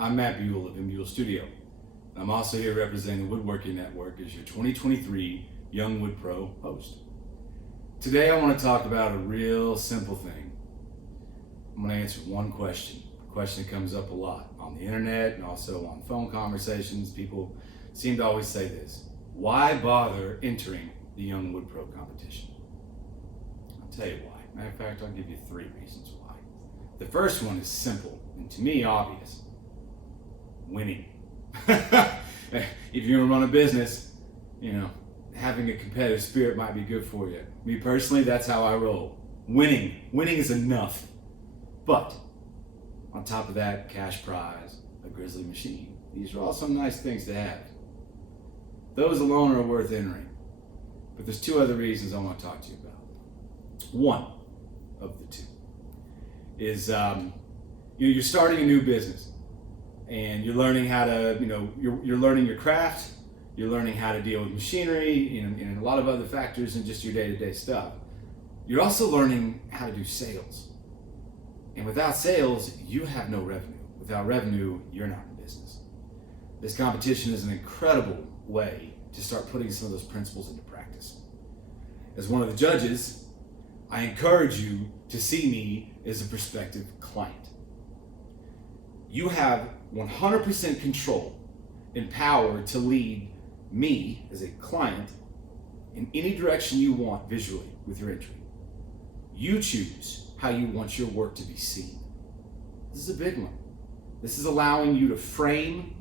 I'm Matt Buell of M Buell Studio. I'm also here representing the Woodworking Network as your 2023 Young Wood Pro host. Today I want to talk about a real simple thing. I'm going to answer one question. A question that comes up a lot on the internet and also on phone conversations. People seem to always say this: why bother entering the Young Wood Pro competition? I'll tell you why. Matter of fact, I'll give you 3 reasons why. The first one is simple and to me obvious: winning. If you're gonna run a business, having a competitive spirit might be good for you. Me personally, that's how I roll. Winning is enough. But on top of that, cash prize, a Grizzly machine. These are all some nice things to have. Those alone are worth entering. But there's 2 other reasons I want to talk to you about. One of the 2 is you're starting a new business and you're learning how to, you're learning your craft, you're learning how to deal with machinery and a lot of other factors in just your day-to-day stuff. You're also learning how to do sales. And without sales, you have no revenue. Without revenue, you're not in business. This competition is an incredible way to start putting some of those principles into practice. As one of the judges, I encourage you to see me as a prospective client. You have 100% control and power to lead me as a client in any direction you want visually with your entry. You choose how you want your work to be seen. This is a big one. This is allowing you to frame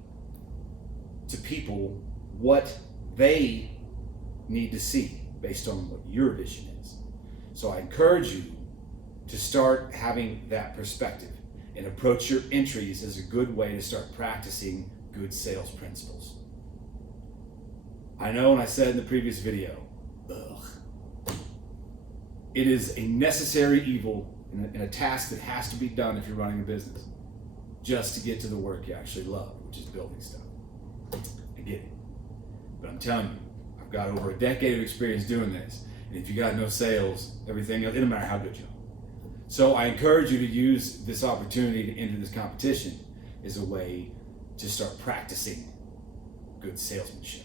to people what they need to see based on what your vision is. So I encourage you to start having that perspective and approach your entries as a good way to start practicing good sales principles. I know, and I said in the previous video, it is a necessary evil and a task that has to be done if you're running a business, just to get to the work you actually love, which is building stuff. I get it. But I'm telling you, I've got over a decade of experience doing this. And if you got no sales, everything else, it doesn't matter how good you are. So I encourage you to use this opportunity to enter this competition as a way to start practicing good salesmanship.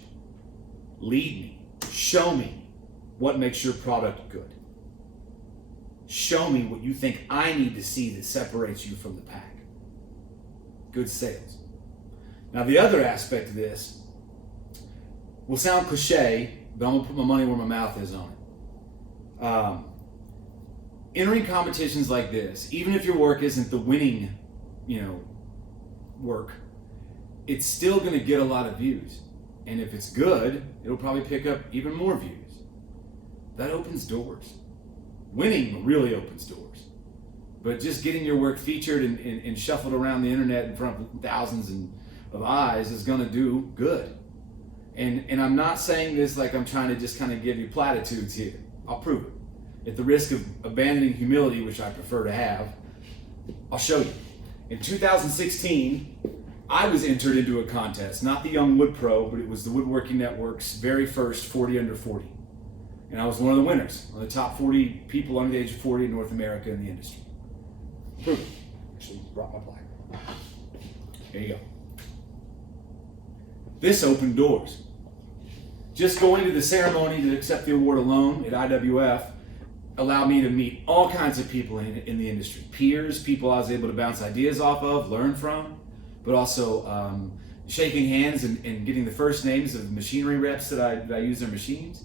Lead me, show me what makes your product good. Show me what you think I need to see that separates you from the pack. Good sales. Now the other aspect of this will sound cliche, but I'm gonna put my money where my mouth is on it. Entering competitions like this, even if your work isn't the winning, work, it's still gonna get a lot of views. And if it's good, it'll probably pick up even more views. That opens doors. Winning really opens doors. But just getting your work featured and shuffled around the internet in front of thousands of eyes is gonna do good. And I'm not saying this like I'm trying to just kind of give you platitudes here. I'll prove it. At the risk of abandoning humility, which I prefer to have, I'll show you. In 2016, I was entered into a contest, not the Young Wood Pro, but it was the Woodworking Network's very first 40 under 40. And I was one of the winners, one of the top 40 people under the age of 40 in North America in the industry. Prove it. Actually, brought my plaque. Here you go. This opened doors. Just going to the ceremony to accept the award alone at IWF allowed me to meet all kinds of people in the industry. Peers, people I was able to bounce ideas off of, learn from, but also shaking hands and getting the first names of machinery reps that I use their machines.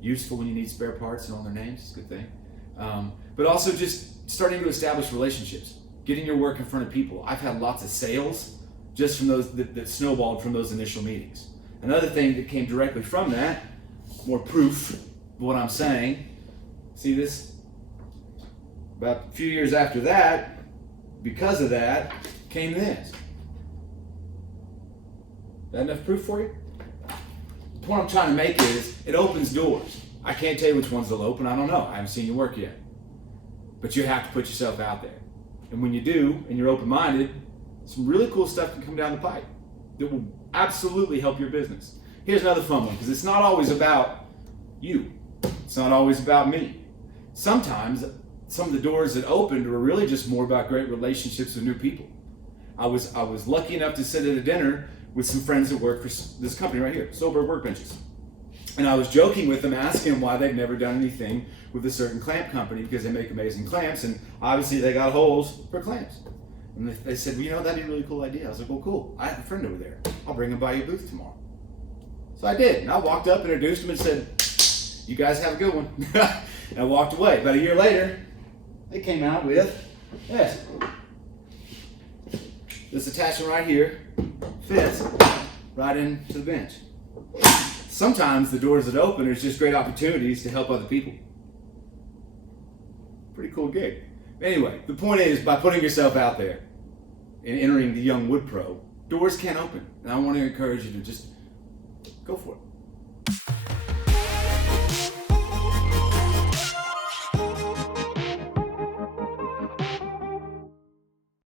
Useful when you need spare parts and all their names, it's a good thing. But also just starting to establish relationships, getting your work in front of people. I've had lots of sales just from those that snowballed from those initial meetings. Another thing that came directly from that, more proof of what I'm saying, see this? About a few years after that, because of that, came this. Is that enough proof for you? The point I'm trying to make is, it opens doors. I can't tell you which ones will open, I don't know. I haven't seen your work yet. But you have to put yourself out there. And when you do, and you're open-minded, some really cool stuff can come down the pipe that will absolutely help your business. Here's another fun one, because it's not always about you. It's not always about me. Sometimes some of the doors that opened were really just more about great relationships with new people. I was lucky enough to sit at a dinner with some friends that work for this company right here, Solberg Workbenches. And I was joking with them, asking them why they've never done anything with a certain clamp company, because they make amazing clamps, and obviously they got holes for clamps. And they said, well, you know, that'd be a really cool idea. I was like, well, cool. I have a friend over there. I'll bring him by your booth tomorrow. So I did. And I walked up, introduced him, and said, you guys have a good one. And I walked away. About a year later, they came out with this. This attachment right here fits right into the bench. Sometimes the doors that open, there's just great opportunities to help other people. Pretty cool gig. Anyway, the point is, by putting yourself out there and entering the Young Wood Pro, doors can open. And I want to encourage you to just go for it.